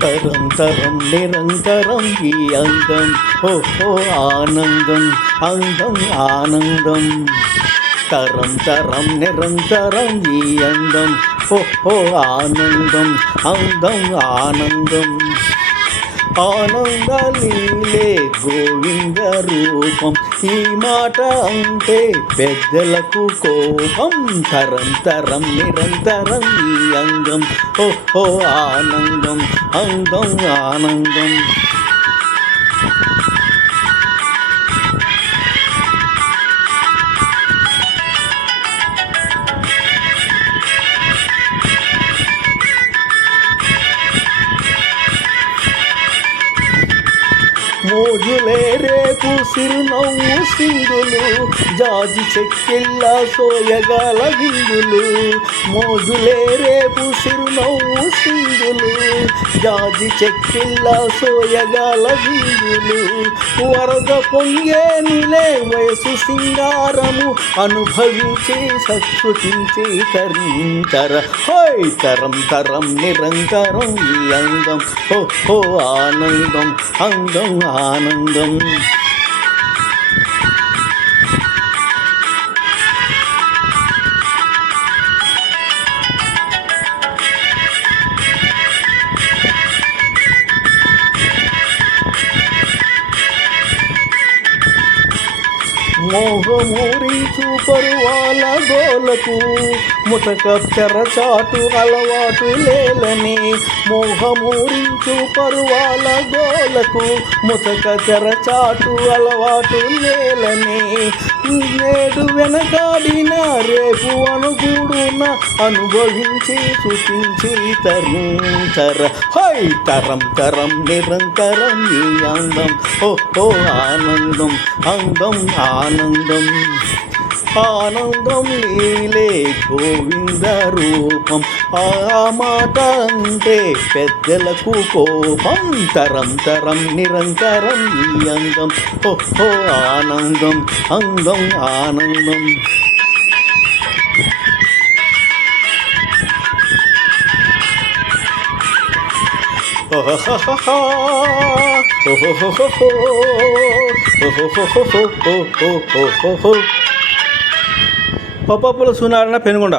తరం తరం నిరంతరం ఈ అందం ఓహో ఆనందం అందం ఆనందం తరం తరం నిరంతరం ఈ అందం ఓహో ఆనందం అందం ఆనందం ఆనందలీలే గోవింద రూపం ఈ మాట అంటే పెద్దలకు కోపం తరం తరం నిరంతరం ఈ అంగం ఓహో ఆనందం అందం ఆనందం మోజులే రేపు సిరునవ్వు సింగులు జాజి చెక్కిళ్ళ సోయగాల విందులు మోజులే రేపు సిరునవ్వు సింగులు జాజి చెక్కిళ్ళ సోయగాల విందులు వరద పొంగేనులే వయసు సింగారము అనుభవించి సత్సుటించి తరించర హోయ్ తరం తరం నిరంతరం ఈ అందం ఓ ఆనందం అందం ఆనందం మోహమూరించు పరువాల గోలకు ముతక తెరచాటు అలవాటు లేలని మోహమూరించు పరువాల గోలకు ముతక తెరచాటు అలవాటు లేలని నేడు వెనకాడిన రేపు అనుగూడున అనుభవించి సూచించి తరించర హై తరం తరం నిరంతరం ఈ అందం ఓ ఆనందం అందం ఆనందం ఆనందం లీలే గోవింద రూపం ఆ మాట అంటే పెద్దలకు కోపం తరం తరం నిరంతరం ఈ అందం ఓ ఆనందం అందం ఆనందం పప్పుల సునారణ పెనుగొండ.